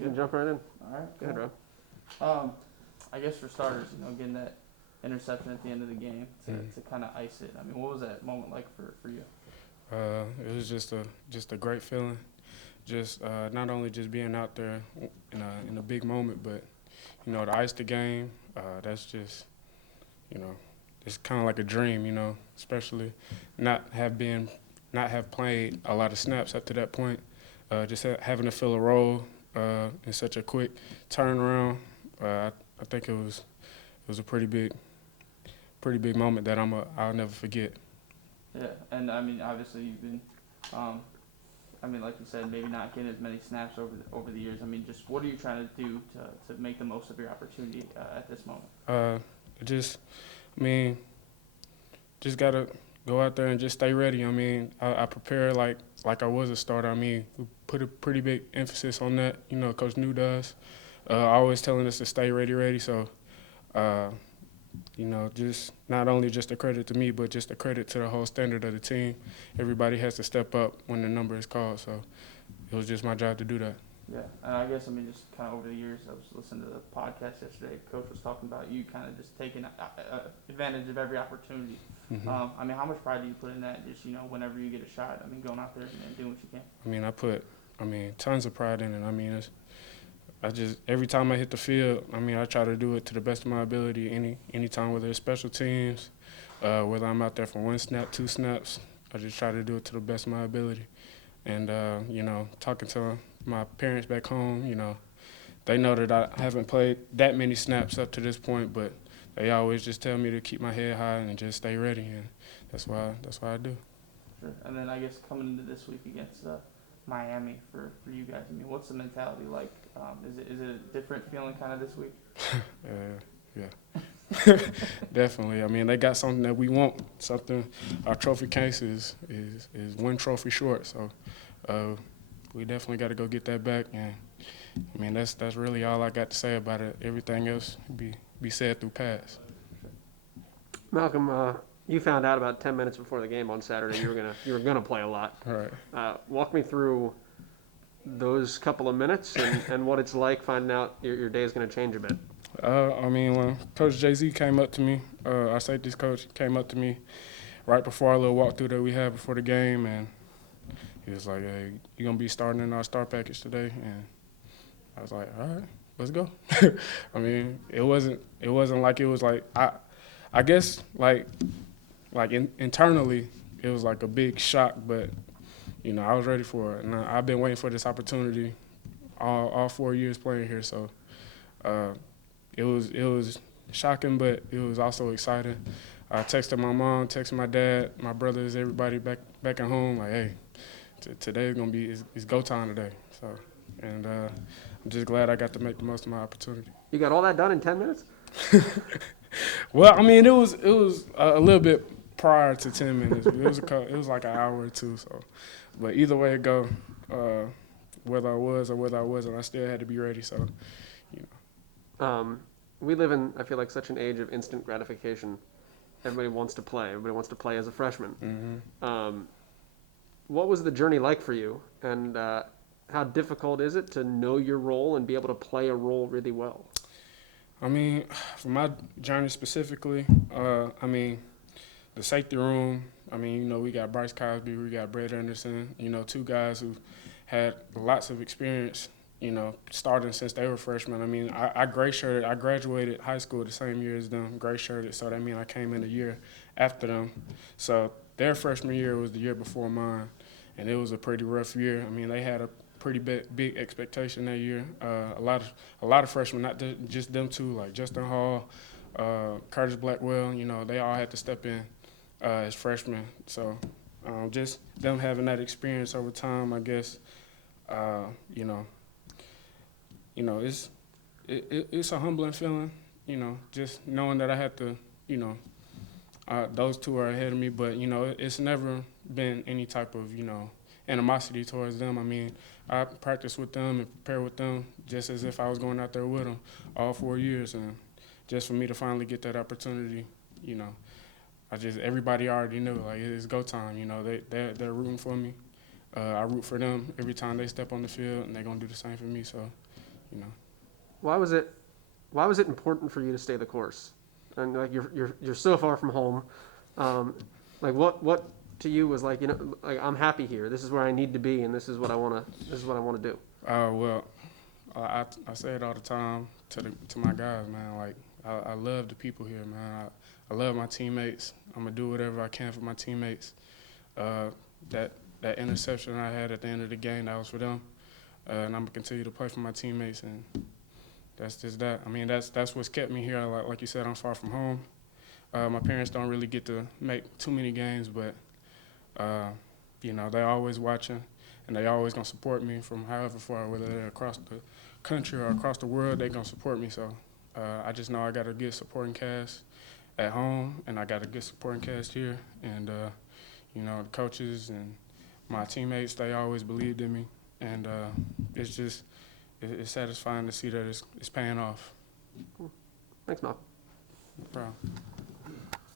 You can jump right in. All right. Go ahead, Rob. I guess for starters, getting that interception at the end of the game to kind of ice it. I mean, what was that moment like for you? It was just a great feeling. Just not only just being out there in a big moment, but to ice the game. That's just you know it's kind of like a dream. Especially not have been not have played a lot of snaps up to that point. Just having to fill a role in such a quick turnaround. I think it was a pretty big moment that I'll never forget. Yeah, and I mean, obviously you've been, like you said, maybe not getting as many snaps over the years. I mean, just what are you trying to do to make the most of your opportunity at this moment? Just I mean, just gotta go out there and just stay ready. I mean, I prepare like I was a starter. I mean, we put a pretty big emphasis on that. Coach New does. Always telling us to stay ready. So, just not only just a credit to me, but just a credit to the whole standard of the team. Everybody has to step up when the number is called. So, it was just my job to do that. Yeah, and I guess just kind of over the years, I was listening to the podcast yesterday. Coach was talking about you kind of just taking advantage of every opportunity. Mm-hmm. How much pride do you put in that? Just whenever you get a shot, going out there and doing what you can. I mean, I put tons of pride in it. I mean, every time I hit the field, I try to do it to the best of my ability. Any time, whether it's special teams, whether I'm out there for one snap, two snaps, I just try to do it to the best of my ability. And talking to my parents back home, they know that I haven't played that many snaps up to this point, but they always just tell me to keep my head high and just stay ready, and that's why I do. Sure. And then I guess coming into this week against Miami for you guys, what's the mentality like? Is it a different feeling kind of this week? Yeah. Definitely. They got something that we want. Our trophy case is one trophy short. So we definitely got to go get that back. And that's really all I got to say about it. Everything else be said through pass. Malcolm, you found out about 10 minutes before the game on Saturday you were gonna play a lot. All right. Walk me through those couple of minutes and what it's like finding out your day is going to change a bit. When Coach Jay-Z came up to me, our safeties coach came up to me right before our little walkthrough that we had before the game, and he was like, "Hey, you're going to be starting in our star package today?" And I was like, "All right, let's go." It wasn't like it was like, I guess internally, it was like a big shock, but I was ready for it, and I've been waiting for this opportunity all 4 years playing here. So it was shocking, but it was also exciting. I texted my mom, texted my dad, my brothers, everybody back at home, like, hey, today's gonna be it's go time today. So, and I'm just glad I got to make the most of my opportunity. You got all that done in 10 minutes? Well, it was a little bit prior to 10 minutes. It was like an hour or two. So, but either way it go, whether I was or whether I wasn't, I still had to be ready. So, we live in, I feel like, such an age of instant gratification. Everybody wants to play. Everybody wants to play as a freshman. Mm-hmm. What was the journey like for you, and how difficult is it to know your role and be able to play a role really well? For my journey specifically, the safety room, we got Bryce Cosby, we got Brett Anderson, two guys who had lots of experience, starting since they were freshmen. I gray-shirted. I graduated high school the same year as them, gray-shirted, so that means I came in a year after them. So their freshman year was the year before mine, and it was a pretty rough year. They had a pretty big expectation that year. A lot of freshmen, not just them two, like Justin Hall, Curtis Blackwell. They all had to step in as freshmen. So just them having that experience over time, I guess. It's a humbling feeling. Just knowing that I had to. Those two are ahead of me, but it's never been any type of animosity towards them. I practice with them and prepare with them just as if I was going out there with them all 4 years, and just for me to finally get that opportunity, everybody already knew, like, it's go time. They're rooting for me. I root for them every time they step on the field, and they're gonna do the same for me. So you know. Why was it important for you to stay the course? And like you're so far from home. Like what to you was like, like I'm happy here. This is where I need to be, and this is what I wanna do. Well, I say it all the time to my guys, man. Like I love the people here, man. I love my teammates. I'm gonna do whatever I can for my teammates. That interception I had at the end of the game, that was for them, and I'm gonna continue to play for my teammates, and that's just that. I mean, that's what's kept me here. Like you said, I'm far from home. My parents don't really get to make too many games, but they're always watching, and they always gonna support me from however far, whether they're across the country or across the world, they gonna support me. So I just know I got a good supporting cast at home, and I got a good supporting cast here, and the coaches and my teammates, they always believed in me, and it's satisfying to see that it's paying off. Thanks, Mal. No problem.